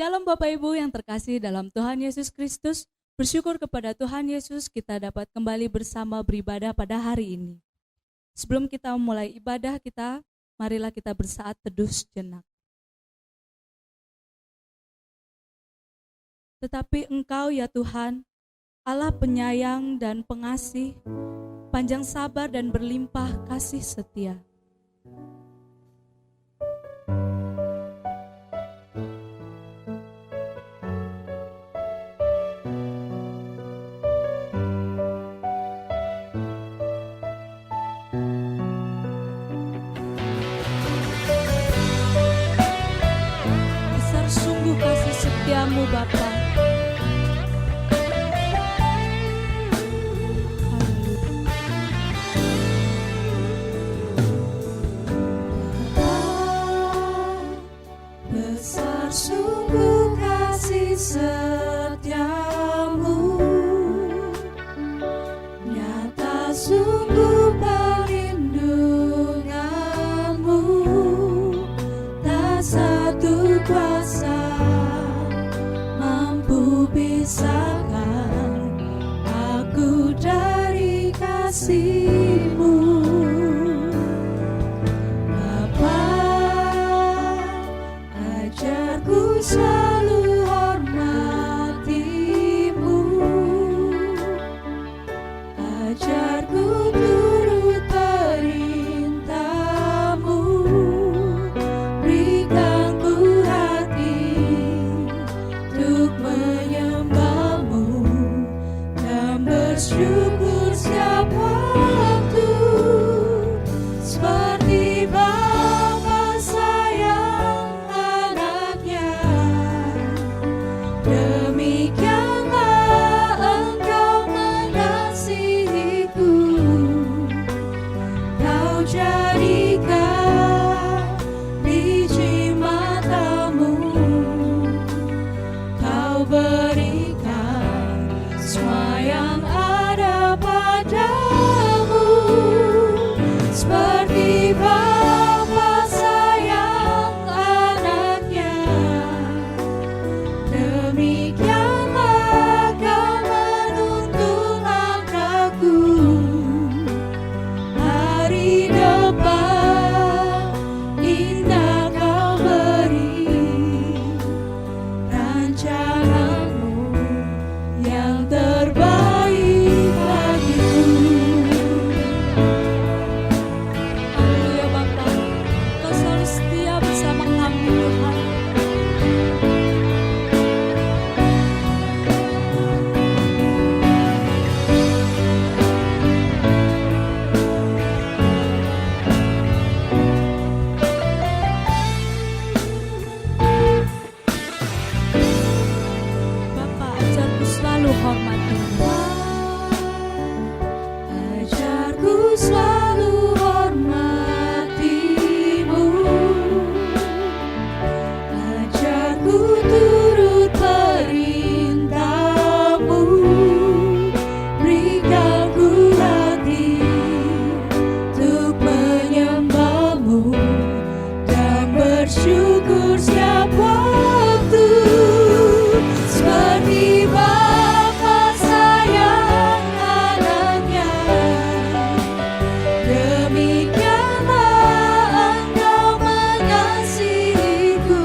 Shalom Bapak Ibu yang terkasih dalam Tuhan Yesus Kristus. Bersyukur kepada Tuhan Yesus kita dapat kembali bersama beribadah pada hari ini. Sebelum kita mulai ibadah kita, marilah kita bersaat teduh sejenak. Tetapi Engkau ya Tuhan, Allah penyayang dan pengasih, panjang sabar dan berlimpah kasih setia. Besar sungguh kasih setiamu Bapa. Besar sungguh kasih setiamu, nyata sungguh perlindunganmu, tak satu kuasa mampu pisahkan aku dari kasih-Mu. Ajarku selalu hormati-Mu, ajarku turut perintah-Mu, berikan ku hati untuk menyembah-Mu dan bersyukur setiap waktu, seperti Bapa sayang anaknya, demikianlah Engkau mengasihiku. Kau jadikan biji matamu, Kau berikan semua yang ada padamu, seperti Bapa sayang anaknya, demikianlah Kau menuntun langkahku. Hari depan indah Kau beri, rancangan-Mu yang terbaik bagiku. Haleluya Bapa, Kau selalu setia bersama kami Tuhan. Bapa, ajarku selalu hormati-Mu. Ajarku selalu hormati-Mu, ajarku turut perintah-Mu, berikan ku hati untuk menyembah-Mu dan bersyukur setiap waktu, seperti Bapa sayang anaknya, demikianlah Engkau mengasihiku.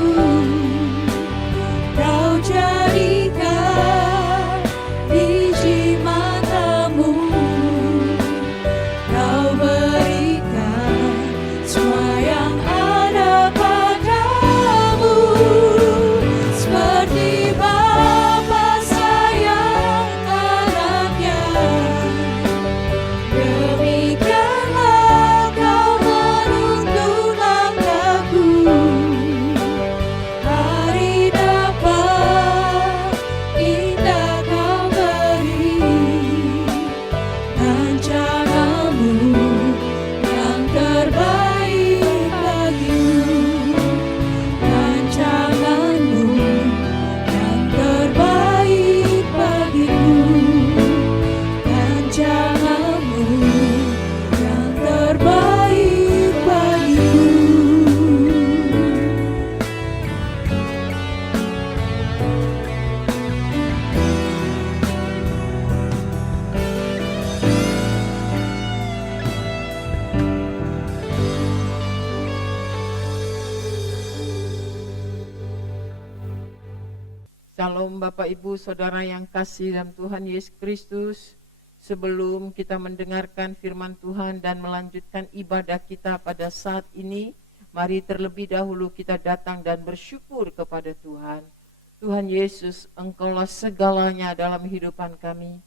Shalom Bapak Ibu Saudara yang kasih dalam Tuhan Yesus Kristus. Sebelum kita mendengarkan firman Tuhan dan melanjutkan ibadah kita pada saat ini, mari terlebih dahulu kita datang dan bersyukur kepada Tuhan. Tuhan Yesus, Engkaulah segalanya dalam kehidupan kami.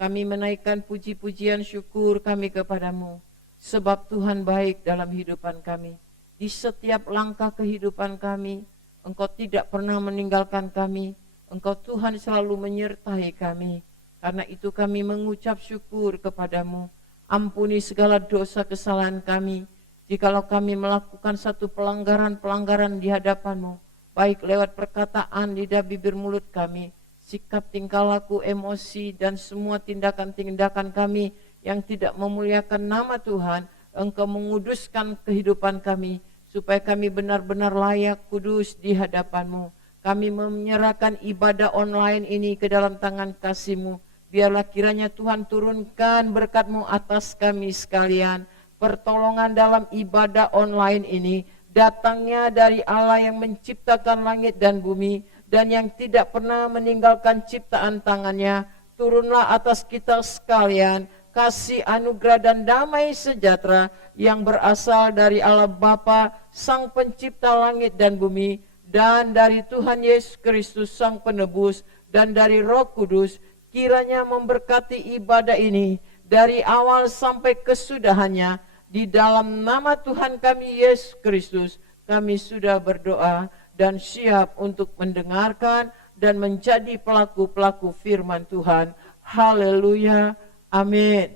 Kami menaikkan puji-pujian syukur kami kepadamu, sebab Tuhan baik dalam kehidupan kami. Di setiap langkah kehidupan kami, Engkau tidak pernah meninggalkan kami. Engkau Tuhan selalu menyertai kami. Karena itu kami mengucap syukur kepadamu. Ampuni segala dosa kesalahan kami. Jikalau kami melakukan satu pelanggaran-pelanggaran di hadapanmu, baik lewat perkataan, lidah, bibir, mulut kami, sikap, tingkah laku, emosi, dan semua tindakan-tindakan kami yang tidak memuliakan nama Tuhan, Engkau menguduskan kehidupan kami, supaya kami benar-benar layak kudus di hadapan-Mu. Kami menyerahkan ibadah online ini ke dalam tangan kasih-Mu. Biarlah kiranya Tuhan turunkan berkat-Mu atas kami sekalian. Pertolongan dalam ibadah online ini datangnya dari Allah yang menciptakan langit dan bumi dan yang tidak pernah meninggalkan ciptaan tangannya. Turunlah atas kita sekalian kasih anugerah dan damai sejahtera yang berasal dari Allah Bapa, Sang Pencipta langit dan bumi, dan dari Tuhan Yesus Kristus Sang Penebus, dan dari Roh Kudus, kiranya memberkati ibadah ini dari awal sampai kesudahannya. Di dalam nama Tuhan kami Yesus Kristus, kami sudah berdoa dan siap untuk mendengarkan dan menjadi pelaku-pelaku firman Tuhan. Haleluya. Amin.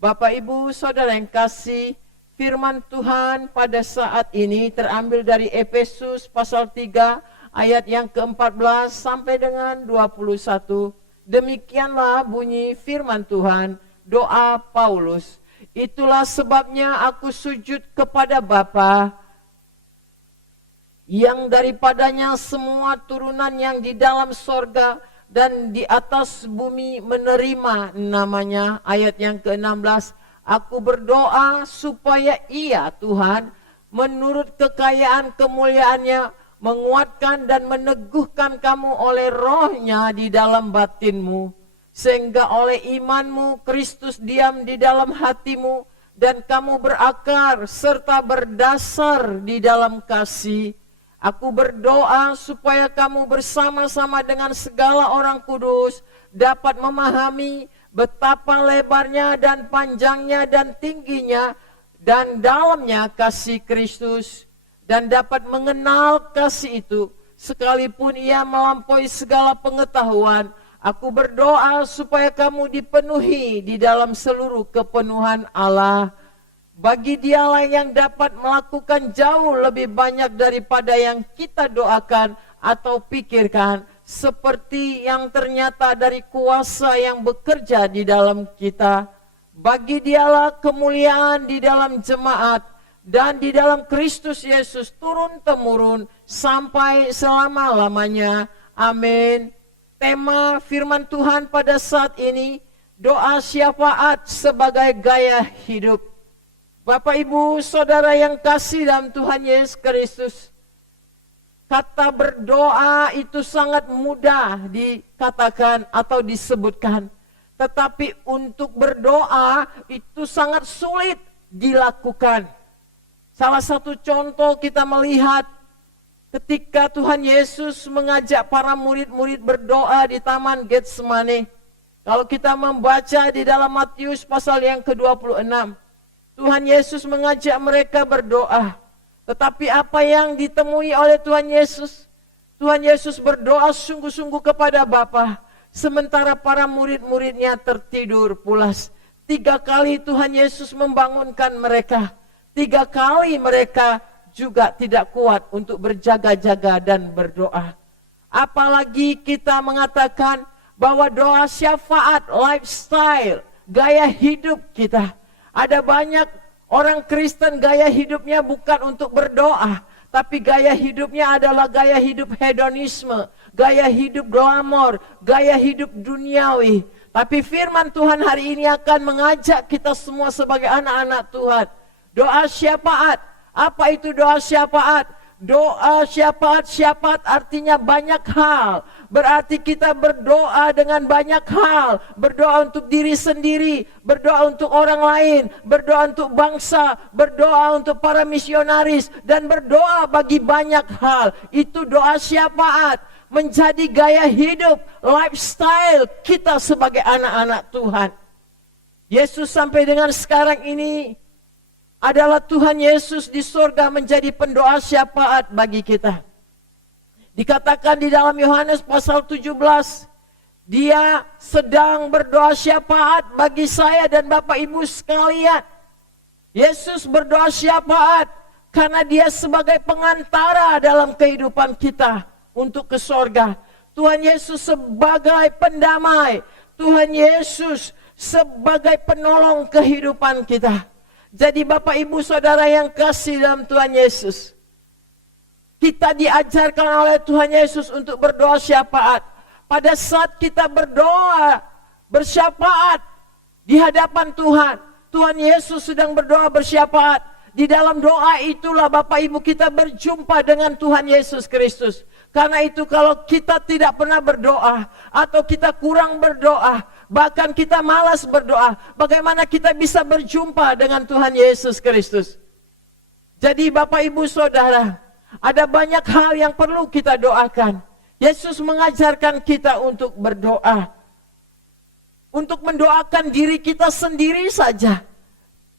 Bapak Ibu Saudara yang kasih, firman Tuhan pada saat ini terambil dari Efesus pasal 3 ayat yang ke-14 sampai dengan 21. Demikianlah bunyi firman Tuhan, doa Paulus. Itulah sebabnya aku sujud kepada Bapa, yang daripadanya semua turunan yang di dalam sorga dan di atas bumi menerima namanya. Ayat yang ke-16, aku berdoa supaya Ia, Tuhan, menurut kekayaan kemuliaannya, menguatkan dan meneguhkan kamu oleh Roh-Nya di dalam batinmu, sehingga oleh imanmu Kristus diam di dalam hatimu, dan kamu berakar serta berdasar di dalam kasih. Aku berdoa supaya kamu bersama-sama dengan segala orang kudus dapat memahami betapa lebarnya dan panjangnya dan tingginya dan dalamnya kasih Kristus, dan dapat mengenal kasih itu sekalipun ia melampaui segala pengetahuan. Aku berdoa supaya kamu dipenuhi di dalam seluruh kepenuhan Allah. Bagi Dialah yang dapat melakukan jauh lebih banyak daripada yang kita doakan atau pikirkan, seperti yang ternyata dari kuasa yang bekerja di dalam kita. Bagi Dialah kemuliaan di dalam jemaat dan di dalam Kristus Yesus turun-temurun sampai selama-lamanya. Amin. Tema firman Tuhan pada saat ini, doa syafaat sebagai gaya hidup. Bapak Ibu Saudara yang kasih dalam Tuhan Yesus Kristus, kata berdoa itu sangat mudah dikatakan atau disebutkan. Tetapi untuk berdoa itu sangat sulit dilakukan. Salah satu contoh kita melihat ketika Tuhan Yesus mengajak para murid-murid berdoa di Taman Getsemani. Kalau kita membaca di dalam Matius pasal yang ke-26, Tuhan Yesus mengajak mereka berdoa. Tetapi apa yang ditemui oleh Tuhan Yesus? Tuhan Yesus berdoa sungguh-sungguh kepada Bapa, sementara para murid-muridnya tertidur pulas. 3 kali Tuhan Yesus membangunkan mereka. 3 kali mereka juga tidak kuat untuk berjaga-jaga dan berdoa. Apalagi kita mengatakan bahwa doa syafaat, lifestyle, gaya hidup kita. Ada banyak orang Kristen gaya hidupnya bukan untuk berdoa, tapi gaya hidupnya adalah gaya hidup hedonisme, gaya hidup glamor, gaya hidup duniawi. Tapi firman Tuhan hari ini akan mengajak kita semua sebagai anak-anak Tuhan. Doa syafaat. Apa itu doa syafaat? Doa syafaat artinya banyak hal, Berarti kita berdoa dengan banyak hal. Berdoa untuk diri sendiri, berdoa untuk orang lain, berdoa untuk bangsa, berdoa untuk para misionaris, dan berdoa bagi banyak hal. Itu doa syafaat, menjadi gaya hidup, lifestyle kita sebagai anak-anak Tuhan. Yesus sampai dengan sekarang ini adalah Tuhan Yesus di surga menjadi pendoa syafaat bagi kita. Dikatakan di dalam Yohanes pasal 17, dia sedang berdoa syafaat bagi saya dan Bapak Ibu sekalian. Yesus berdoa syafaat karena dia sebagai pengantara dalam kehidupan kita untuk ke sorga. Tuhan Yesus sebagai pendamai. Tuhan Yesus sebagai penolong kehidupan kita. Jadi Bapak Ibu Saudara yang kasih dalam Tuhan Yesus, kita diajarkan oleh Tuhan Yesus untuk berdoa syafaat. Pada saat kita berdoa, bersyafaat di hadapan Tuhan, Tuhan Yesus sedang berdoa bersyafaat. Di dalam doa itulah Bapak Ibu kita berjumpa dengan Tuhan Yesus Kristus. Karena itu kalau kita tidak pernah berdoa, atau kita kurang berdoa, bahkan kita malas berdoa, bagaimana kita bisa berjumpa dengan Tuhan Yesus Kristus? Jadi Bapak Ibu Saudara, ada banyak hal yang perlu kita doakan. Yesus mengajarkan kita untuk berdoa. Untuk mendoakan diri kita sendiri saja,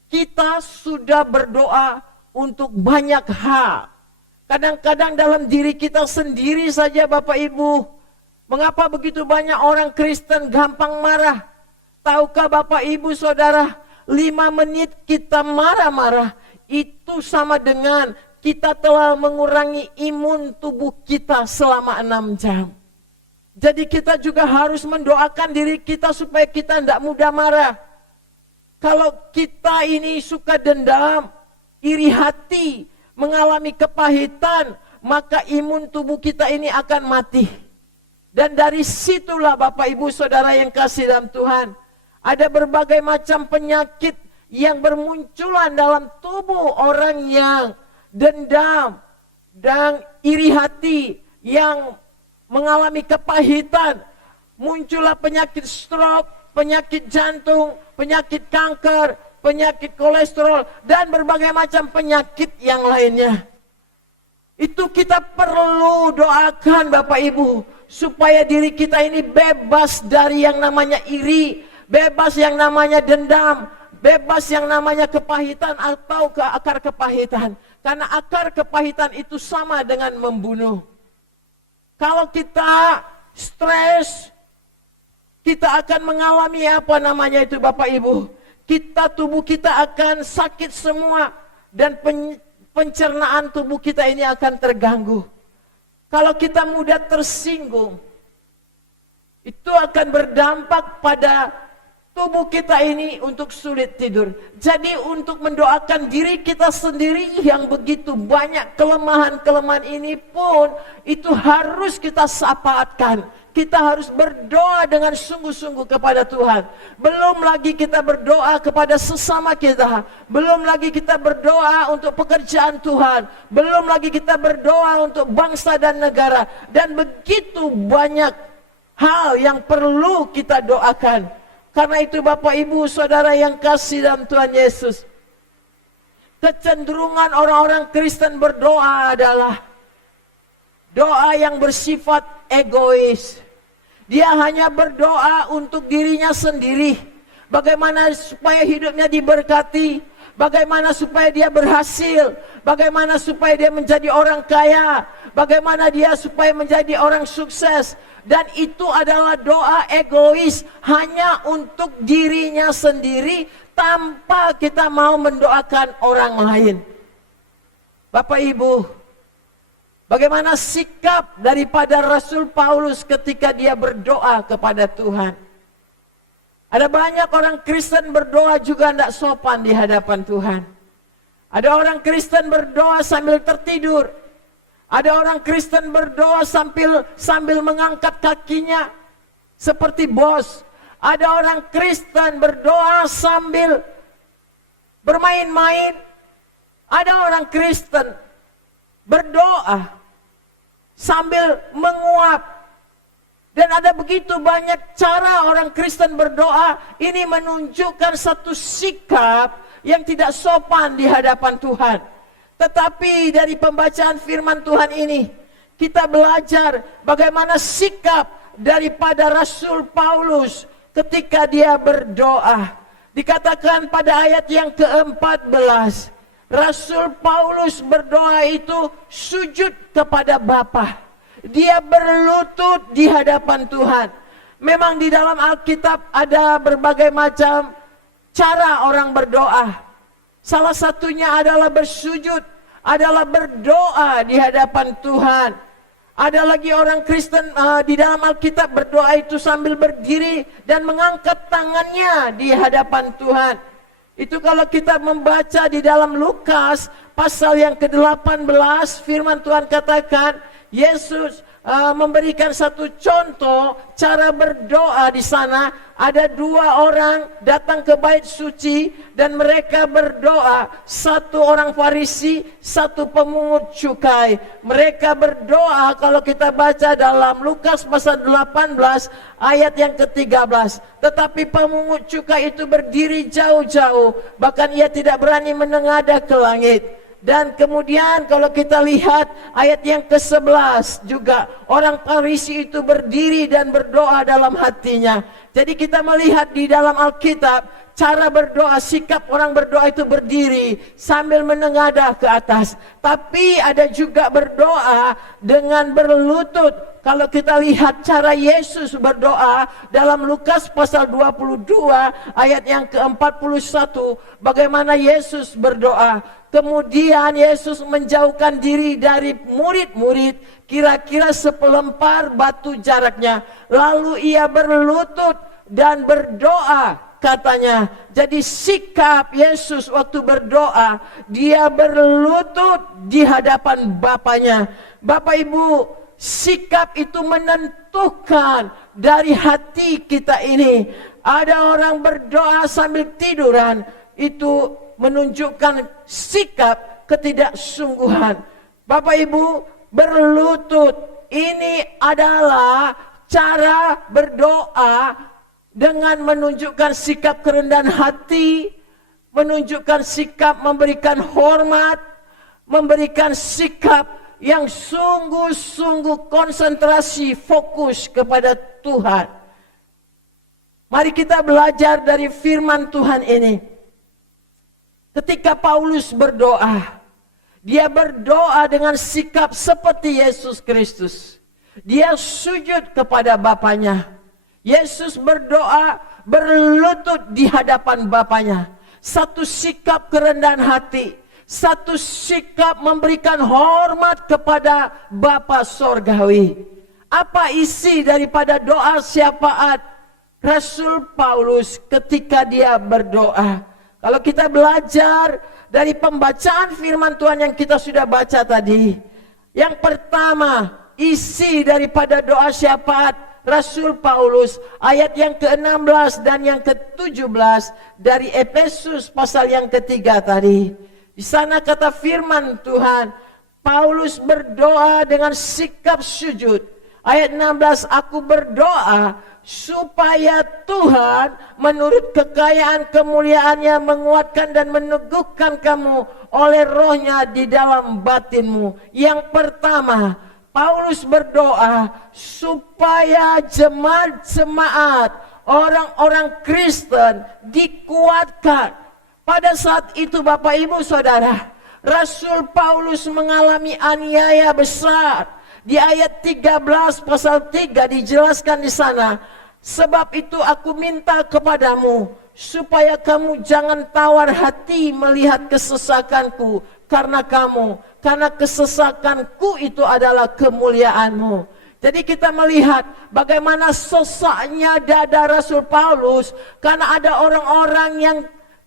kita sudah berdoa untuk banyak hal. Kadang-kadang dalam diri kita sendiri saja Bapak Ibu, mengapa begitu banyak orang Kristen gampang marah? Tahukah Bapak Ibu Saudara, 5 menit kita marah-marah, itu sama dengan kita telah mengurangi imun tubuh kita selama 6 jam. Jadi kita juga harus mendoakan diri kita supaya kita tidak mudah marah. Kalau kita ini suka dendam, iri hati, mengalami kepahitan, maka imun tubuh kita ini akan mati. Dan dari situlah Bapak Ibu Saudara yang kasih dalam Tuhan, ada berbagai macam penyakit yang bermunculan dalam tubuh orang yang dendam dan iri hati, yang mengalami kepahitan. Muncullah penyakit stroke, penyakit jantung, penyakit kanker, penyakit kolesterol, dan berbagai macam penyakit yang lainnya. Itu kita perlu doakan Bapak Ibu, supaya diri kita ini bebas dari yang namanya iri, bebas yang namanya dendam, bebas yang namanya kepahitan atau ke akar kepahitan. Karena akar kepahitan itu sama dengan membunuh. Kalau kita stres, kita akan mengalami apa namanya itu Bapak Ibu? Tubuh kita akan sakit semua, dan pencernaan tubuh kita ini akan terganggu. Kalau kita mudah tersinggung, itu akan berdampak pada tubuh kita ini untuk sulit tidur. Jadi untuk mendoakan diri kita sendiri yang begitu banyak kelemahan-kelemahan ini pun, itu harus kita syafaatkan. Kita harus berdoa dengan sungguh-sungguh kepada Tuhan. Belum lagi kita berdoa kepada sesama kita. Belum lagi kita berdoa untuk pekerjaan Tuhan. Belum lagi kita berdoa untuk bangsa dan negara. Dan begitu banyak hal yang perlu kita doakan. Karena itu Bapak Ibu Saudara yang kasih dalam Tuhan Yesus, kecenderungan orang-orang Kristen berdoa adalah doa yang bersifat egois. Dia hanya berdoa untuk dirinya sendiri. Bagaimana supaya hidupnya diberkati, bagaimana supaya dia berhasil, bagaimana supaya dia menjadi orang kaya, bagaimana dia supaya menjadi orang sukses. Dan itu adalah doa egois, hanya untuk dirinya sendiri, tanpa kita mau mendoakan orang lain. Bapak Ibu, bagaimana sikap daripada Rasul Paulus ketika dia berdoa kepada Tuhan? Ada banyak orang Kristen berdoa juga tidak sopan di hadapan Tuhan. Ada orang Kristen berdoa sambil tertidur. Ada orang Kristen berdoa sambil mengangkat kakinya seperti bos. Ada orang Kristen berdoa sambil bermain-main. Ada orang Kristen berdoa sambil menguap. Dan ada begitu banyak cara orang Kristen berdoa. Ini menunjukkan satu sikap yang tidak sopan di hadapan Tuhan. Tetapi dari pembacaan firman Tuhan ini, kita belajar bagaimana sikap daripada Rasul Paulus ketika dia berdoa. Dikatakan pada ayat yang ke-14, Rasul Paulus berdoa itu sujud kepada Bapa. Dia berlutut di hadapan Tuhan. Memang di dalam Alkitab ada berbagai macam cara orang berdoa. Salah satunya adalah bersujud, adalah berdoa di hadapan Tuhan. Ada lagi orang Kristen di dalam Alkitab berdoa itu sambil berdiri dan mengangkat tangannya di hadapan Tuhan. Itu kalau kita membaca di dalam Lukas pasal yang ke-18, firman Tuhan katakan Yesus memberikan satu contoh cara berdoa di sana. Ada dua orang datang ke bait suci dan mereka berdoa. Satu orang Farisi, satu pemungut cukai. Mereka berdoa kalau kita baca dalam Lukas pasal 18 ayat yang ke-13. Tetapi pemungut cukai itu berdiri jauh-jauh, bahkan ia tidak berani menengadah ke langit. Dan kemudian kalau kita lihat ayat yang ke-11 juga, orang Farisi itu berdiri dan berdoa dalam hatinya. Jadi kita melihat di dalam Alkitab cara berdoa, sikap orang berdoa itu berdiri sambil menengadah ke atas. Tapi ada juga berdoa dengan berlutut. Kalau kita lihat cara Yesus berdoa dalam Lukas pasal 22 ayat yang ke-41, bagaimana Yesus berdoa. Kemudian Yesus menjauhkan diri dari murid-murid kira-kira sepelempar batu jaraknya. Lalu ia berlutut dan berdoa katanya. Jadi sikap Yesus waktu berdoa, dia berlutut di hadapan Bapanya. Bapak Ibu, sikap itu menentukan dari hati kita ini. Ada orang berdoa sambil tiduran, itu menunjukkan sikap ketidaksungguhan. Bapak Ibu, berlutut ini adalah cara berdoa dengan menunjukkan sikap kerendahan hati, menunjukkan sikap memberikan hormat, memberikan sikap yang sungguh-sungguh konsentrasi, fokus kepada Tuhan. Mari kita belajar dari firman Tuhan ini. Ketika Paulus berdoa, dia berdoa dengan sikap seperti Yesus Kristus. Dia sujud kepada Bapanya. Yesus berdoa berlutut di hadapan Bapanya. Satu sikap kerendahan hati, satu sikap memberikan hormat kepada Bapa Sorgawi. Apa isi daripada doa syafaat Rasul Paulus ketika dia berdoa? Kalau kita belajar dari pembacaan firman Tuhan yang kita sudah baca tadi, yang pertama, isi daripada doa syafaat Rasul Paulus ayat yang ke-16 dan yang ke-17 dari Efesus pasal yang ketiga tadi. Di sana kata firman Tuhan, Paulus berdoa dengan sikap sujud. Ayat 16, aku berdoa supaya Tuhan menurut kekayaan kemuliaannya menguatkan dan meneguhkan kamu oleh rohnya di dalam batinmu. Yang pertama, Paulus berdoa supaya jemaat-jemaat, orang-orang Kristen dikuatkan. Pada saat itu Bapak Ibu Saudara, Rasul Paulus mengalami aniaya besar. Di ayat 13 pasal 3 dijelaskan di sana, sebab itu aku minta kepadamu supaya kamu jangan tawar hati melihat kesesakanku karena kesesakanku itu adalah kemuliaanmu. Jadi kita melihat bagaimana sesaknya dada Rasul Paulus karena ada orang-orang yang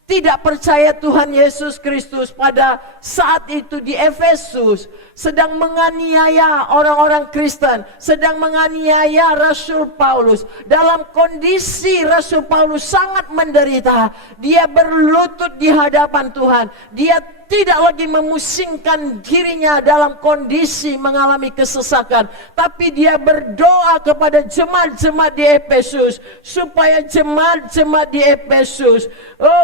tidak percaya Tuhan Yesus Kristus pada saat itu di Efesus, sedang menganiaya orang-orang Kristen, sedang menganiaya Rasul Paulus. Dalam kondisi Rasul Paulus sangat menderita, dia berlutut di hadapan Tuhan, dia tidak lagi memusingkan dirinya dalam kondisi mengalami kesesakan, tapi dia berdoa kepada jemaat-jemaat di Efesus supaya jemaat-jemaat di Efesus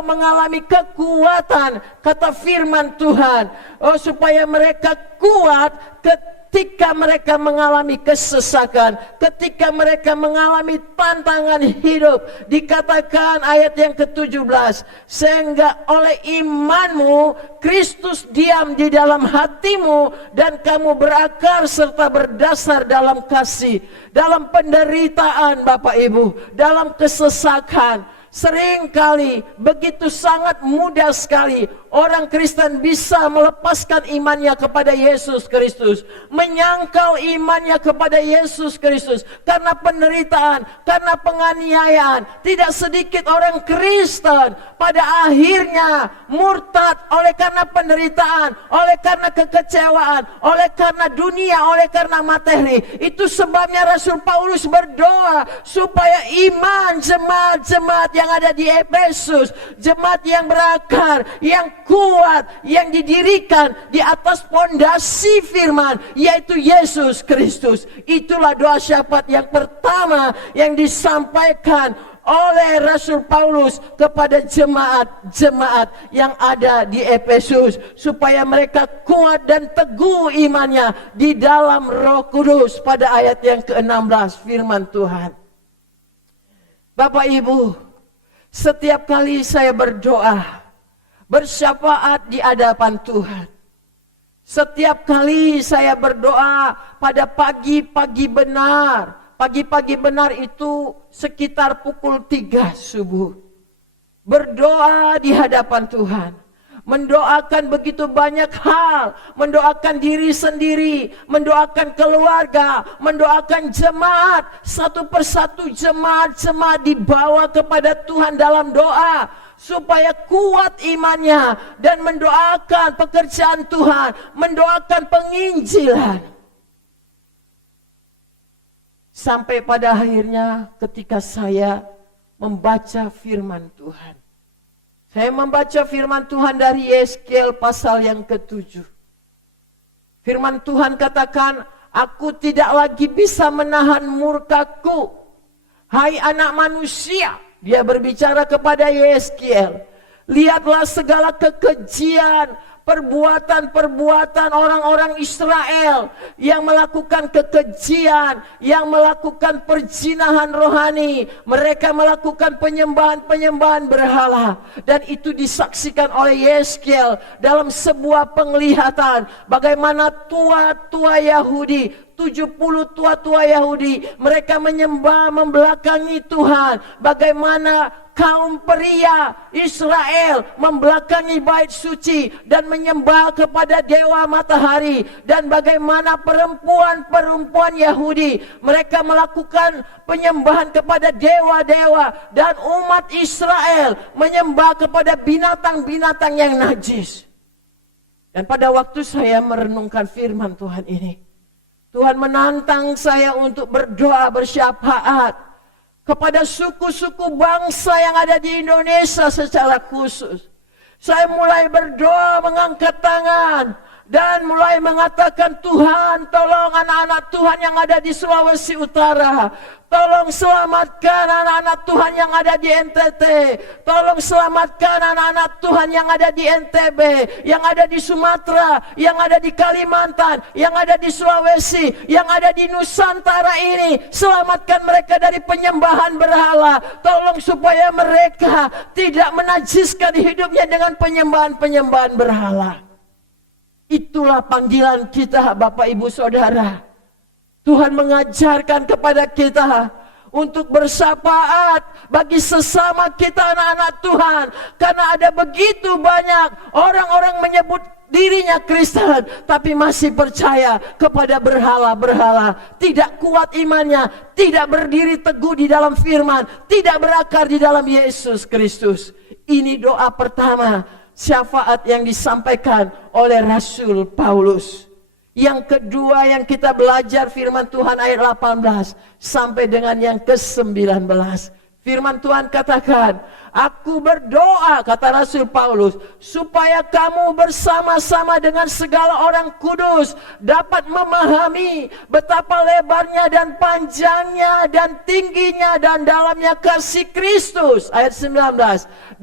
mengalami kekuatan, kata firman Tuhan, supaya mereka kuat ketika mereka mengalami kesesakan, ketika mereka mengalami tantangan hidup. Dikatakan ayat yang ke-17, sehingga oleh imanmu Kristus diam di dalam hatimu dan kamu berakar serta berdasar dalam kasih. Dalam penderitaan Bapak Ibu, dalam kesesakan, seringkali begitu sangat mudah sekali orang Kristen bisa melepaskan imannya kepada Yesus Kristus, menyangkal imannya kepada Yesus Kristus karena penderitaan, karena penganiayaan. Tidak sedikit orang Kristen pada akhirnya murtad oleh karena penderitaan, oleh karena kekecewaan, oleh karena dunia, oleh karena materi. Itu sebabnya Rasul Paulus berdoa supaya iman jemaat-jemaat yang ada di Efesus, jemaat yang berakar, yang kuat, yang didirikan di atas pondasi firman, yaitu Yesus Kristus. Itulah doa syafaat yang pertama yang disampaikan oleh Rasul Paulus kepada jemaat-jemaat yang ada di Efesus, supaya mereka kuat dan teguh imannya di dalam Roh Kudus. Pada ayat yang ke-16 firman Tuhan. Bapak Ibu, setiap kali saya berdoa, bersyafaat di hadapan Tuhan, setiap kali saya berdoa pada pagi-pagi benar, pagi-pagi benar itu sekitar pukul 3 subuh, berdoa di hadapan Tuhan, mendoakan begitu banyak hal, mendoakan diri sendiri, mendoakan keluarga, mendoakan jemaat, satu persatu jemaat-jemaat dibawa kepada Tuhan dalam doa, supaya kuat imannya, dan mendoakan pekerjaan Tuhan, mendoakan penginjilan. Sampai pada akhirnya ketika saya membaca firman Tuhan, saya membaca firman Tuhan dari Yeskiel pasal yang ke-7. Firman Tuhan katakan, aku tidak lagi bisa menahan murkaku. Hai anak manusia, dia berbicara kepada Yeskiel, lihatlah segala kekejian, perbuatan-perbuatan orang-orang Israel yang melakukan kekejian, yang melakukan perzinahan rohani. Mereka melakukan penyembahan-penyembahan berhala. Dan itu disaksikan oleh Yeskiel dalam sebuah penglihatan. Bagaimana tua-tua Yahudi, 70 tua-tua Yahudi, mereka menyembah, membelakangi Tuhan. Bagaimana kaum pria Israel membelakangi bait suci dan menyembah kepada dewa matahari. Dan bagaimana perempuan-perempuan Yahudi, mereka melakukan penyembahan kepada dewa-dewa. Dan umat Israel menyembah kepada binatang-binatang yang najis. Dan pada waktu saya merenungkan firman Tuhan ini, Tuhan menantang saya untuk berdoa bersyafaat kepada suku-suku bangsa yang ada di Indonesia secara khusus. Saya mulai berdoa, mengangkat tangan, dan mulai mengatakan, Tuhan tolong anak-anak Tuhan yang ada di Sulawesi Utara. Tolong selamatkan anak-anak Tuhan yang ada di NTT. Tolong selamatkan anak-anak Tuhan yang ada di NTB, yang ada di Sumatera, yang ada di Kalimantan, yang ada di Sulawesi, yang ada di Nusantara ini. Selamatkan mereka dari penyembahan berhala. Tolong supaya mereka tidak menajiskan hidupnya dengan penyembahan-penyembahan berhala. Itulah panggilan kita, Bapak Ibu Saudara. Tuhan mengajarkan kepada kita untuk bersyafaat bagi sesama kita anak-anak Tuhan. Karena ada begitu banyak orang-orang menyebut dirinya Kristen, tapi masih percaya kepada berhala-berhala. Tidak kuat imannya, tidak berdiri teguh di dalam firman, tidak berakar di dalam Yesus Kristus. Ini doa pertama, syafaat yang disampaikan oleh Rasul Paulus. Yang kedua yang kita belajar firman Tuhan ayat 18 sampai dengan yang ke-19. Firman Tuhan katakan, Aku berdoa, kata Rasul Paulus, supaya kamu bersama-sama dengan segala orang kudus dapat memahami betapa lebarnya dan panjangnya dan tingginya dan dalamnya kasih Kristus. Ayat 19.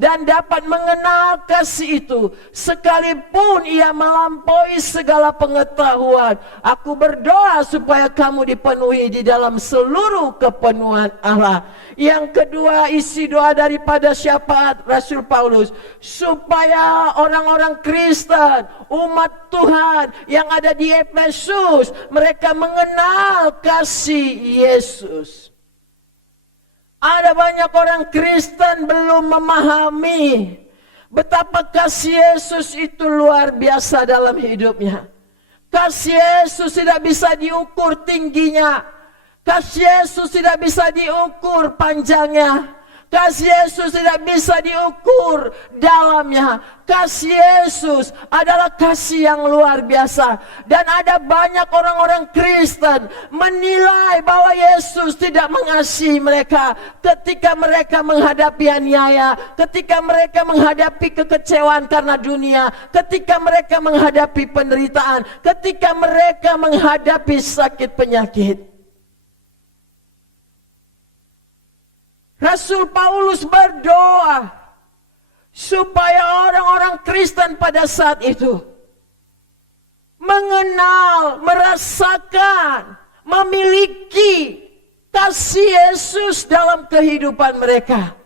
Dan dapat mengenal kasih itu sekalipun ia melampaui segala pengetahuan. Aku berdoa supaya kamu dipenuhi di dalam seluruh kepenuhan Allah. Yang kedua, isi doa daripada syafaat Rasul Paulus, supaya orang-orang Kristen, umat Tuhan yang ada di Efesus, mereka mengenal kasih Yesus. Ada banyak orang Kristen belum memahami betapa kasih Yesus itu luar biasa dalam hidupnya. Kasih Yesus tidak bisa diukur tingginya. Kasih Yesus tidak bisa diukur panjangnya. Kasih Yesus tidak bisa diukur dalamnya. Kasih Yesus adalah kasih yang luar biasa. Dan ada banyak orang-orang Kristen menilai bahwa Yesus tidak mengasihi mereka ketika mereka menghadapi aniaya, ketika mereka menghadapi kekecewaan karena dunia, ketika mereka menghadapi penderitaan, ketika mereka menghadapi sakit penyakit. Rasul Paulus berdoa supaya orang-orang Kristen pada saat itu mengenal, merasakan, memiliki kasih Yesus dalam kehidupan mereka.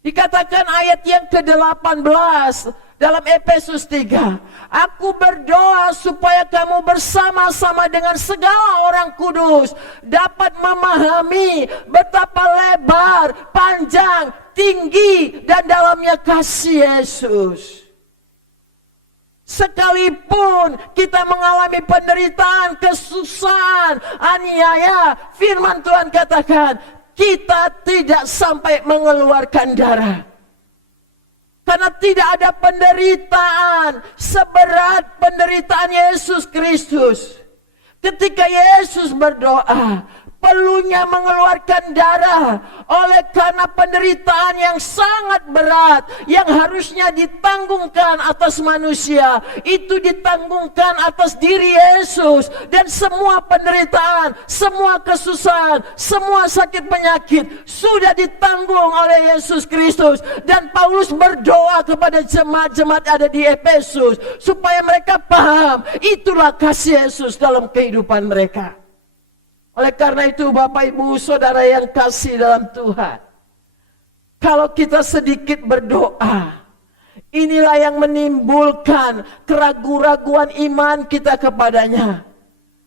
Dikatakan ayat yang ke-18 dalam Efesus 3. Aku berdoa supaya kamu bersama-sama dengan segala orang kudus dapat memahami betapa lebar, panjang, tinggi dan dalamnya kasih Yesus. Sekalipun kita mengalami penderitaan, kesusahan, aniaya, firman Tuhan katakan, kita tidak sampai mengeluarkan darah. Karena tidak ada penderitaan seberat penderitaan Yesus Kristus. Ketika Yesus berdoa, perlunya mengeluarkan darah oleh karena penderitaan yang sangat berat yang harusnya ditanggungkan atas manusia, itu ditanggungkan atas diri Yesus. Dan semua penderitaan, semua kesusahan, semua sakit penyakit sudah ditanggung oleh Yesus Kristus. Dan Paulus berdoa kepada jemaat-jemaat ada di Efesus supaya mereka paham itulah kasih Yesus dalam kehidupan mereka. Oleh karena itu Bapak Ibu Saudara yang kasih dalam Tuhan, kalau kita sedikit berdoa, inilah yang menimbulkan keraguan-raguan iman kita kepadanya.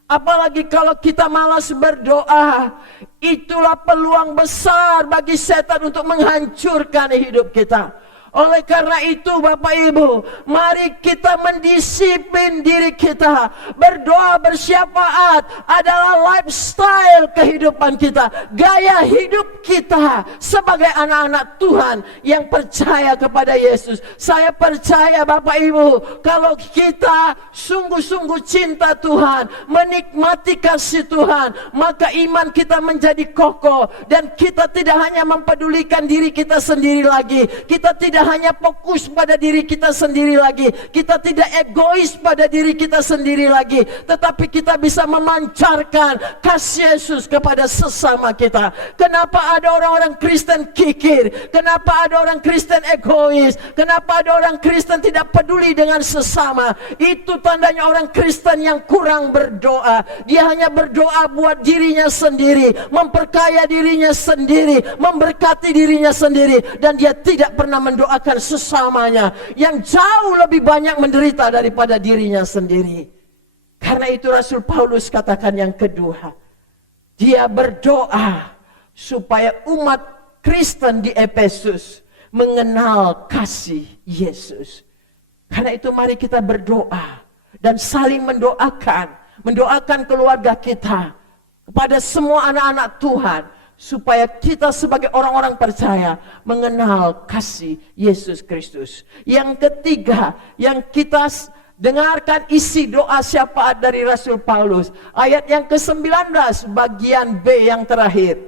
Apalagi kalau kita malas berdoa, itulah peluang besar bagi setan untuk menghancurkan hidup kita. Oleh karena itu Bapak Ibu, mari kita mendisiplin diri kita. Berdoa bersyafaat adalah lifestyle kehidupan kita, gaya hidup kita sebagai anak-anak Tuhan yang percaya kepada Yesus. Saya percaya Bapak Ibu, kalau kita sungguh-sungguh cinta Tuhan, menikmati kasih Tuhan, maka iman kita menjadi kokoh. Dan kita tidak hanya mempedulikan diri kita sendiri lagi, kita tidak hanya fokus pada diri kita sendiri lagi, kita tidak egois pada diri kita sendiri lagi, tetapi kita bisa memancarkan kasih Yesus kepada sesama kita. Kenapa ada orang-orang Kristen kikir? Kenapa ada orang Kristen egois? Kenapa ada orang Kristen tidak peduli dengan sesama? Itu tandanya orang Kristen yang kurang berdoa. Dia hanya berdoa buat dirinya sendiri, memperkaya dirinya sendiri, memberkati dirinya sendiri, dan dia tidak pernah mendoakan sesamanya yang jauh lebih banyak menderita daripada dirinya sendiri. Karena itu Rasul Paulus katakan yang kedua, dia berdoa supaya umat Kristen di Efesus mengenal kasih Yesus. Karena itu mari kita berdoa dan saling mendoakan keluarga kita, kepada semua anak-anak Tuhan, supaya kita sebagai orang-orang percaya mengenal kasih Yesus Kristus. Yang ketiga, yang kita dengarkan isi doa syafaat dari Rasul Paulus, ayat yang ke-19 bagian B yang terakhir.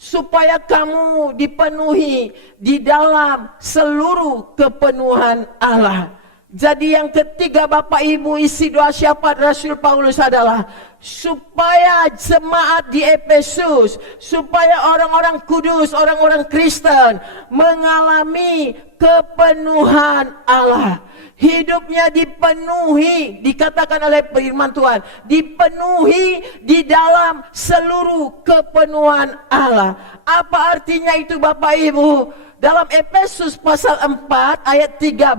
supaya kamu dipenuhi di dalam seluruh kepenuhan Allah. Jadi yang ketiga Bapak Ibu, isi doa syafaat Rasul Paulus adalah supaya jemaat di Efesus, supaya orang-orang kudus, orang-orang Kristen mengalami kepenuhan Allah. Hidupnya dipenuhi, dikatakan oleh firman Tuhan, dipenuhi di dalam seluruh kepenuhan Allah. Apa artinya itu Bapak Ibu? Dalam Efesus pasal 4 ayat 13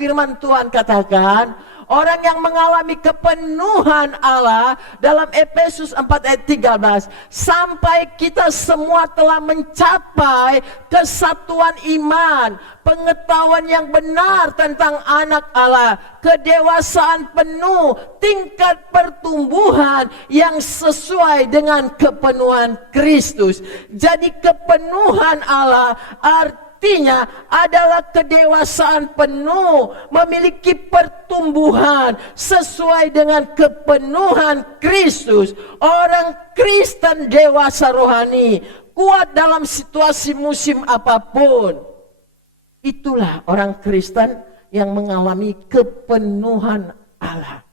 firman Tuhan katakan, orang yang mengalami kepenuhan Allah dalam Efesus 4 ayat 13, sampai kita semua telah mencapai kesatuan iman, pengetahuan yang benar tentang anak Allah, kedewasaan penuh, tingkat pertumbuhan yang sesuai dengan kepenuhan Kristus. Jadi kepenuhan Allah artinya adalah kedewasaan penuh, memiliki pertumbuhan sesuai dengan kepenuhan Kristus. Orang Kristen dewasa rohani, kuat dalam situasi musim apapun. Itulah orang Kristen yang mengalami kepenuhan Allah.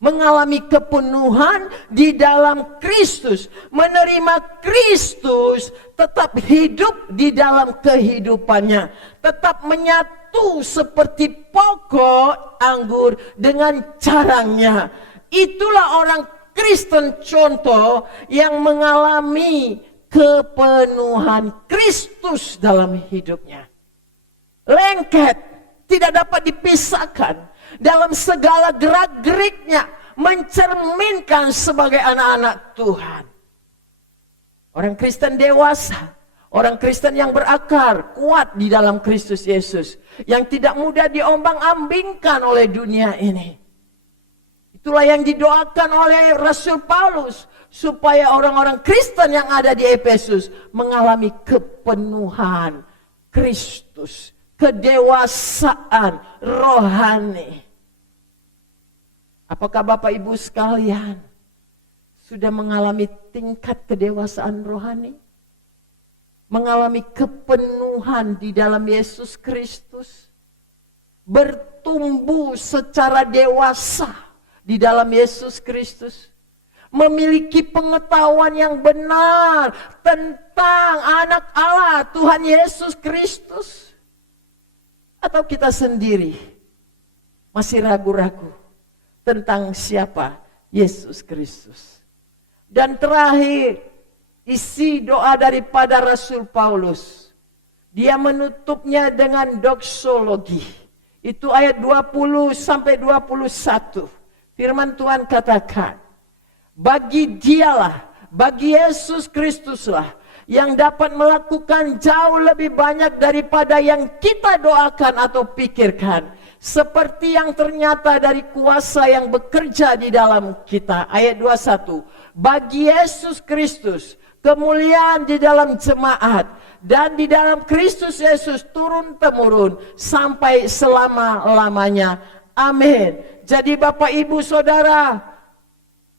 Mengalami kepenuhan di dalam Kristus, menerima Kristus, tetap hidup di dalam kehidupannya, tetap menyatu seperti pokok anggur dengan carangnya. Itulah orang Kristen contoh yang mengalami kepenuhan Kristus dalam hidupnya. Lengket, tidak dapat dipisahkan. Dalam segala gerak-geriknya mencerminkan sebagai anak-anak Tuhan. Orang Kristen dewasa, orang Kristen yang berakar kuat di dalam Kristus Yesus, yang tidak mudah diombang-ambingkan oleh dunia ini. Itulah yang didoakan oleh Rasul Paulus, supaya orang-orang Kristen yang ada di Efesus mengalami kepenuhan Kristus, kedewasaan rohani. Apakah Bapak Ibu sekalian sudah mengalami tingkat kedewasaan rohani? Mengalami kepenuhan di dalam Yesus Kristus? Bertumbuh secara dewasa di dalam Yesus Kristus? Memiliki pengetahuan yang benar tentang anak Allah, Tuhan Yesus Kristus? Atau kita sendiri masih ragu-ragu tentang siapa Yesus Kristus? Dan terakhir, isi doa daripada Rasul Paulus. Dia menutupnya dengan doksologi. Itu ayat 20 sampai 21. Firman Tuhan katakan, bagi dialah, bagi Yesus Kristuslah yang dapat melakukan jauh lebih banyak daripada yang kita doakan atau pikirkan. Seperti yang ternyata dari kuasa yang bekerja di dalam kita. Ayat 21. Bagi Yesus Kristus, kemuliaan di dalam jemaat dan di dalam Kristus Yesus turun-temurun sampai selama-lamanya. Amin. Jadi Bapak Ibu Saudara,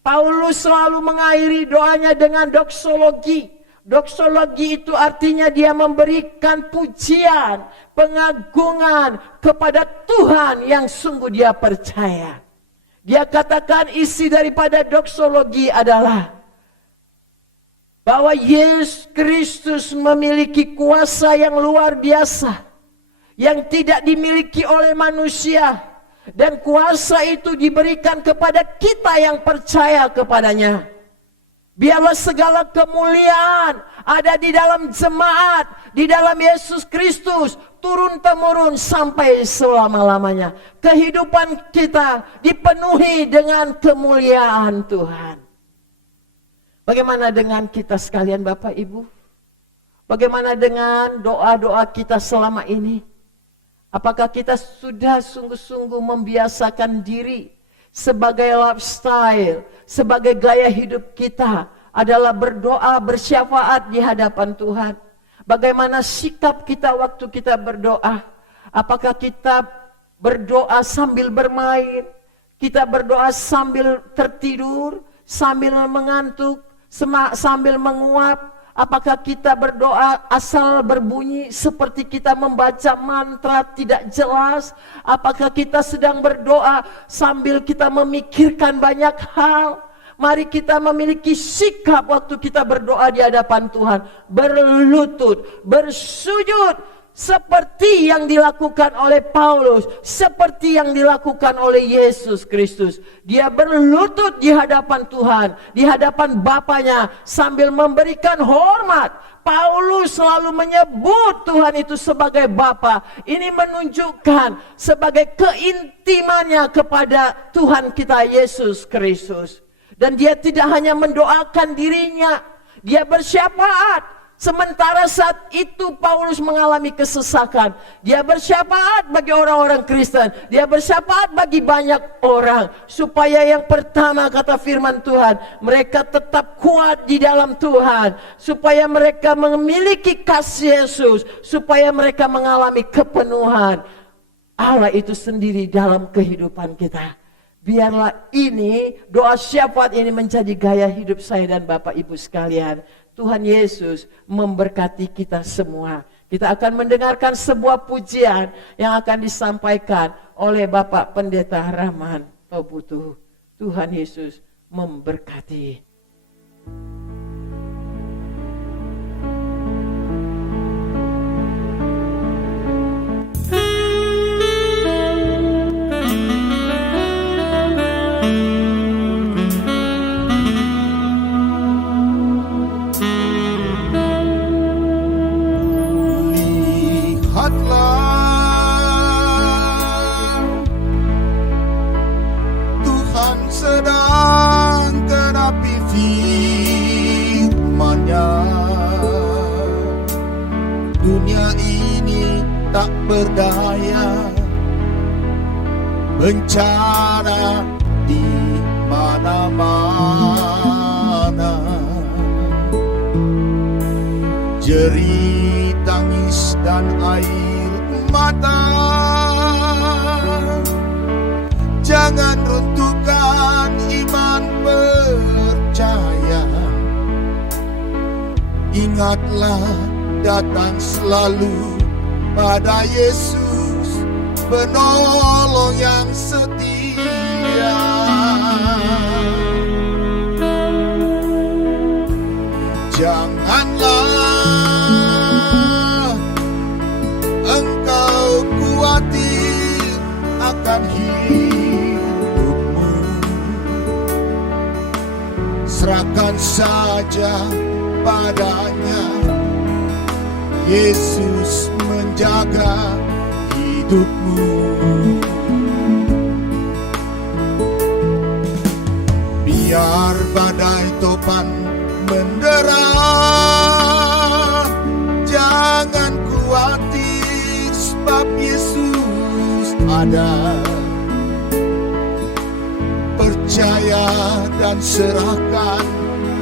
Paulus selalu mengakhiri doanya dengan doksologi. Doksologi itu artinya dia memberikan pujian, pengagungan kepada Tuhan yang sungguh dia percaya. Dia katakan isi daripada doksologi adalah bahwa Yesus Kristus memiliki kuasa yang luar biasa, yang tidak dimiliki oleh manusia. Dan kuasa itu diberikan kepada kita yang percaya kepadanya. Biarlah segala kemuliaan ada di dalam jemaat, di dalam Yesus Kristus, turun-temurun sampai selama-lamanya. Kehidupan kita dipenuhi dengan kemuliaan Tuhan. Bagaimana dengan kita sekalian Bapak Ibu? Bagaimana dengan doa-doa kita selama ini? Apakah kita sudah sungguh-sungguh membiasakan diri sebagai lifestyle, sebagai gaya hidup kita adalah berdoa, bersyafaat di hadapan Tuhan? Bagaimana sikap kita waktu kita berdoa? Apakah kita berdoa sambil bermain? Kita berdoa sambil tertidur, sambil mengantuk, sambil menguap? Apakah kita berdoa asal berbunyi seperti kita membaca mantra tidak jelas? Apakah kita sedang berdoa sambil kita memikirkan banyak hal? Mari kita memiliki sikap waktu kita berdoa di hadapan Tuhan. Berlutut, bersujud. Seperti yang dilakukan oleh Paulus, seperti yang dilakukan oleh Yesus Kristus. Dia berlutut di hadapan Tuhan, di hadapan Bapanya, sambil memberikan hormat. Paulus selalu menyebut Tuhan itu sebagai Bapa. Ini menunjukkan sebagai keintimannya kepada Tuhan kita Yesus Kristus. Dan dia tidak hanya mendoakan dirinya, dia bersyafaat. Sementara saat itu Paulus mengalami kesesakan. Dia bersyafaat bagi orang-orang Kristen. Dia bersyafaat bagi banyak orang. Supaya yang pertama kata firman Tuhan, mereka tetap kuat di dalam Tuhan. Supaya mereka memiliki kasih Yesus. Supaya mereka mengalami kepenuhan Allah itu sendiri dalam kehidupan kita. Biarlah ini, doa syafaat ini menjadi gaya hidup saya dan Bapak Ibu sekalian. Tuhan Yesus memberkati kita semua. Kita akan mendengarkan sebuah pujian yang akan disampaikan oleh Bapak Pendeta Rahman Tobutuh. Tuhan Yesus memberkati. Tuhan sedang genapi firman-Nya. Dunia ini tak berdaya, bencana di mana-mana, jerit tangis dan air mata. Jangan runtuhkan iman percaya. Ingatlah datang selalu pada Yesus, penolong yang setia. Janganlah engkau khawatir akan hidupmu. Serahkan saja padanya. Yesus menjaga hidupmu. Biar badai topan mendera, jangan khawatir sebab Yesus ada. Percaya dan serahkan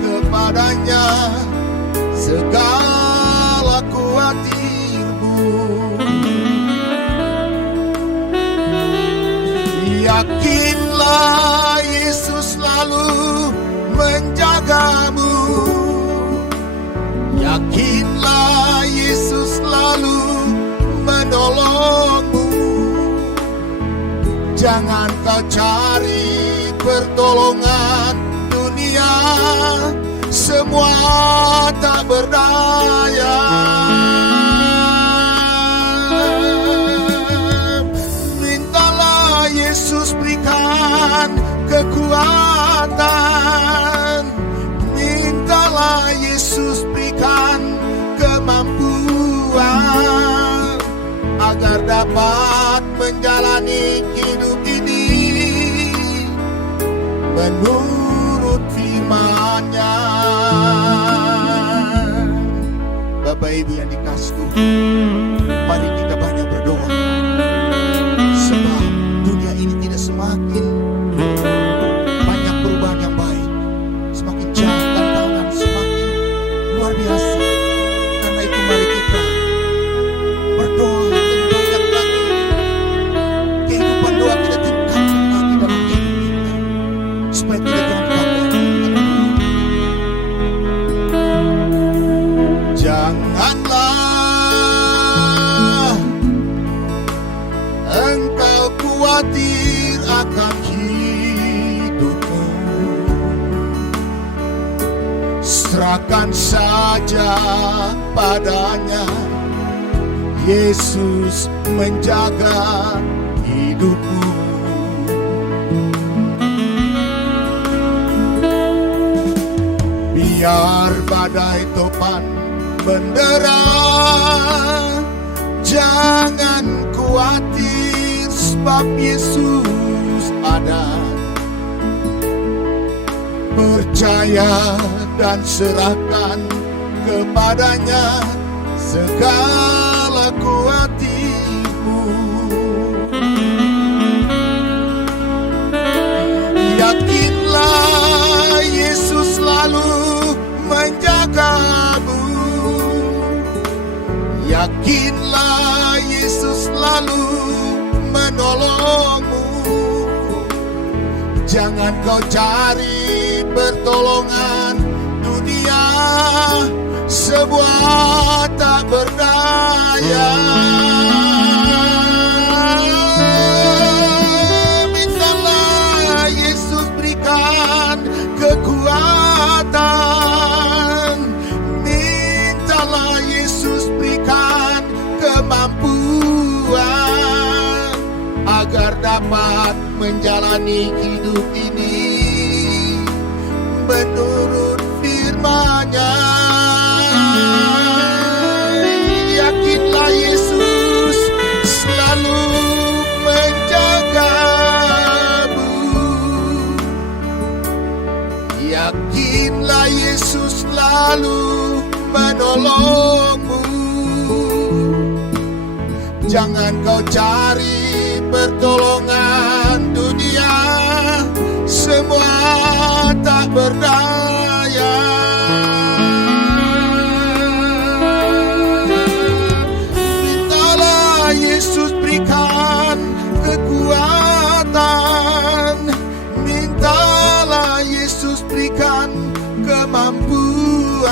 kepadanya segala khawatirmu. Yakinlah Yesus selalu menjagamu. Yakinlah Yesus selalu menolongmu. Jangan kau cari pertolongan dunia, semua tak berdaya. Mintalah Yesus berikan kekuatan. Mintalah Yesus berikan kemampuan agar dapat menjalani hidup ini menurut firman-Nya. Bapak Ibu yang dikasihi Tuhan, mari kita banyak berdoa. Sebab dunia ini tidak semakin banyak perubahan yang baik, semakin jahat tantangan semakin luar biasa. Karena itu mari kita berdoa lebih banyak lagi. Kehidupan doa kita tingkatkan lagi dalam hidup kita, supaya tidak terlupakan. serahkan saja padanya. Yesus menjaga hidupmu. Biar badai topan mendera, jangan khawatir sebab Yesus ada. Percaya dan serahkan kepadanya segala khawatirmu. Yakinlah Yesus selalu menjagamu. Yakinlah Yesus selalu menolongmu. Jangan kau cari pertolongan dunia, sebuah tak berdaya. Mintalah Yesus berikan kekuatan. Mintalah Yesus berikan kemampuan agar dapat menjalani hidup ini menurut firman-Nya. Yakinlah Yesus selalu menjagamu. Yakinlah Yesus selalu menolongmu. Jangan kau cari pertolongan dunia, semua tak berdaya. Mintalah Yesus berikan kekuatan. Mintalah Yesus berikan kemampuan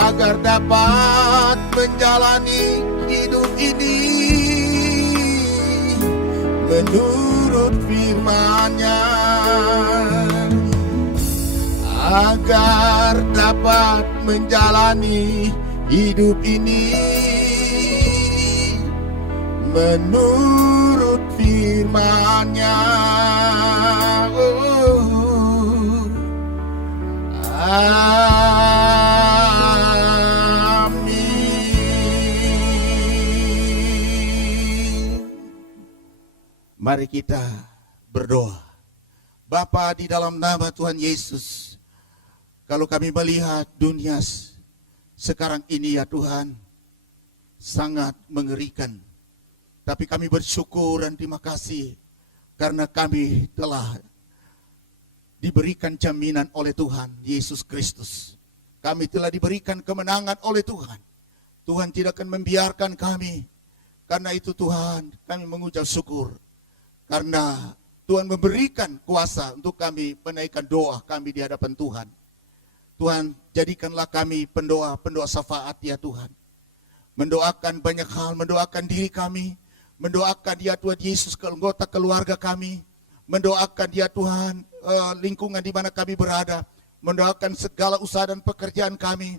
agar dapat menjalani hidup ini menurut firman-Nya. Agar dapat menjalani hidup ini menurut firman-Nya. Mari kita berdoa. Bapa, di dalam nama Tuhan Yesus, kalau kami melihat dunia sekarang ini ya Tuhan, sangat mengerikan. Tapi kami bersyukur dan terima kasih karena kami telah diberikan jaminan oleh Tuhan Yesus Kristus. Kami telah diberikan kemenangan oleh Tuhan. Tuhan tidak akan membiarkan kami. Karena itu Tuhan, kami mengucap syukur. Karena Tuhan memberikan kuasa untuk kami menaikkan doa kami di hadapan Tuhan. Tuhan, jadikanlah kami pendoa syafaat ya Tuhan. Mendoakan banyak hal, mendoakan diri kami, mendoakan ya Tuhan Yesus ke anggota keluarga kami, mendoakan ya Tuhan lingkungan di mana kami berada, mendoakan segala usaha dan pekerjaan kami.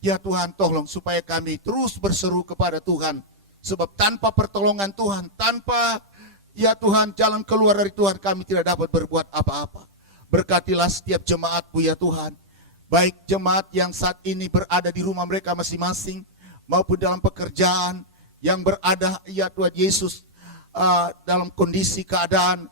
Ya Tuhan, tolong supaya kami terus berseru kepada Tuhan. Sebab tanpa pertolongan Tuhan, tanpa ya Tuhan jalan keluar dari Tuhan, kami tidak dapat berbuat apa-apa. Berkatilah setiap jemaat-Mu ya Tuhan. Baik jemaat yang saat ini berada di rumah mereka masing-masing, maupun dalam pekerjaan, yang berada ya Tuhan Yesus dalam kondisi keadaan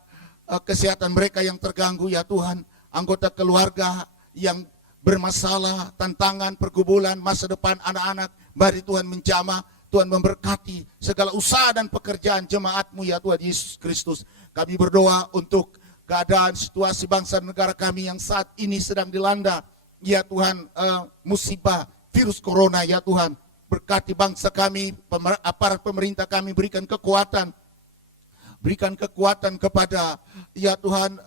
kesehatan mereka yang terganggu ya Tuhan. Anggota keluarga yang bermasalah, tantangan, pergumulan, masa depan anak-anak, mari Tuhan menjamah, Tuhan memberkati segala usaha dan pekerjaan jemaat-Mu ya Tuhan Yesus Kristus. Kami berdoa untuk keadaan situasi bangsa dan negara kami yang saat ini sedang dilanda ya Tuhan musibah virus corona ya Tuhan. Berkati bangsa kami, aparat pemerintah kami, berikan kekuatan kepada ya Tuhan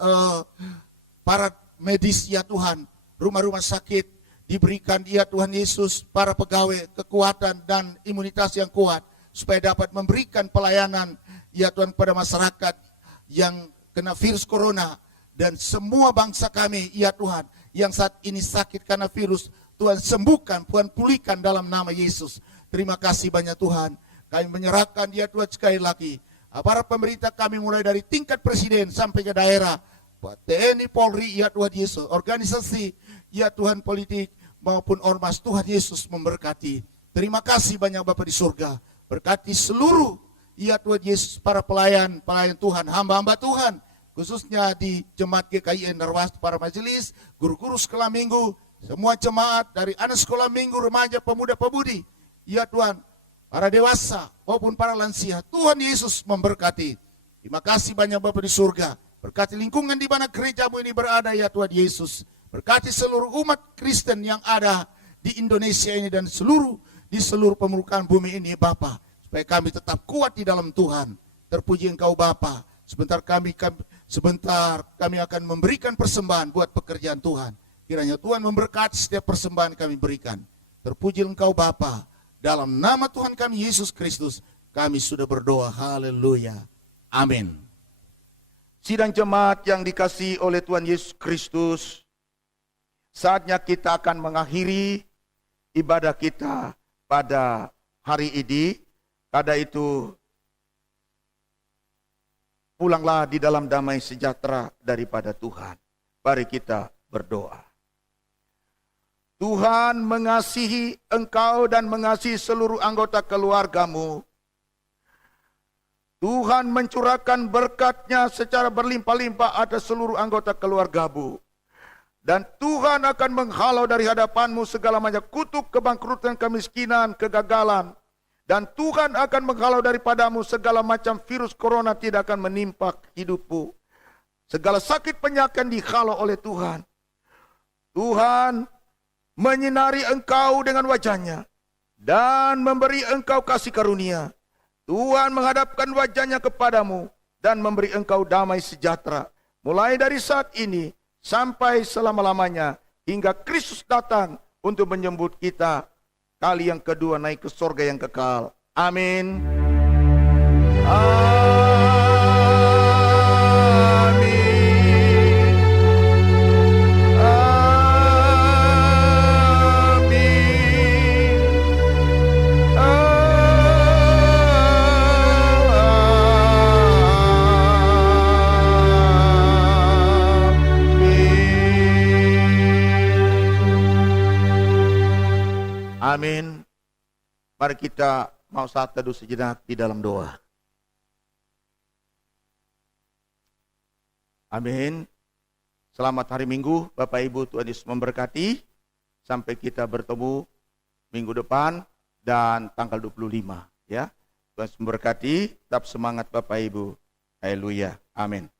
para medis ya Tuhan, rumah-rumah sakit, diberikan ya Tuhan Yesus para pegawai kekuatan dan imunitas yang kuat supaya dapat memberikan pelayanan ya Tuhan pada masyarakat yang kena virus corona dan semua bangsa kami ya Tuhan yang saat ini sakit karena virus, Tuhan sembuhkan, Tuhan pulihkan dalam nama Yesus. Terima kasih banyak Tuhan. Kami menyerahkan dia Tuhan sekali lagi. Para pemerintah kami mulai dari tingkat presiden sampai ke daerah, TNI, Polri, ya Tuhan Yesus, organisasi, ya Tuhan politik, maupun ormas, Tuhan Yesus memberkati. Terima kasih banyak Bapa di surga. Berkati seluruh, ya Tuhan Yesus, para pelayan Tuhan, hamba-hamba Tuhan, khususnya di Jemaat GKIN Narwas, para majelis, guru-guru sekolah minggu, semua jemaat dari anak sekolah minggu, remaja, pemuda-pemudi, ya Tuhan, para dewasa maupun para lansia, Tuhan Yesus memberkati. Terima kasih banyak Bapa di surga. Berkati lingkungan di mana gerejamu ini berada ya Tuhan Yesus. Berkati seluruh umat Kristen yang ada di Indonesia ini dan di seluruh permukaan bumi ini Bapa. Supaya kami tetap kuat di dalam Tuhan. Terpuji Engkau Bapa. Sebentar kami akan memberikan persembahan buat pekerjaan Tuhan. Kiranya Tuhan memberkati setiap persembahan kami berikan. Terpuji Engkau Bapa. Dalam nama Tuhan kami Yesus Kristus, kami sudah berdoa. Haleluya. Amin. Sidang jemaat yang dikasihi oleh Tuhan Yesus Kristus, saatnya kita akan mengakhiri ibadah kita pada hari ini. Karena itu, pulanglah di dalam damai sejahtera daripada Tuhan. Mari kita berdoa. Tuhan mengasihi engkau dan mengasihi seluruh anggota keluargamu. Tuhan mencurahkan berkat-Nya secara berlimpah-limpah atas seluruh anggota keluargamu. Dan Tuhan akan menghalau dari hadapanmu segala macam kutuk, kebangkrutan, kemiskinan, kegagalan. Dan Tuhan akan menghalau daripadamu segala macam virus corona tidak akan menimpa hidupmu. Segala sakit penyakit dihalau oleh Tuhan. Tuhan menyinari engkau dengan wajah-Nya dan memberi engkau kasih karunia. Tuhan menghadapkan wajah-Nya kepadamu dan memberi engkau damai sejahtera. Mulai dari saat ini sampai selama-lamanya hingga Kristus datang untuk menjemput kita kali yang kedua naik ke surga yang kekal. Amin. Amin. Mari kita mau saat teduh sejenak di dalam doa. Amin. Selamat hari Minggu, Bapak Ibu, Tuhan Yesus memberkati. Sampai kita bertemu minggu depan dan tanggal 25. Ya, Tuhan Yesus memberkati. Tetap semangat Bapak Ibu. Haleluya. Amin.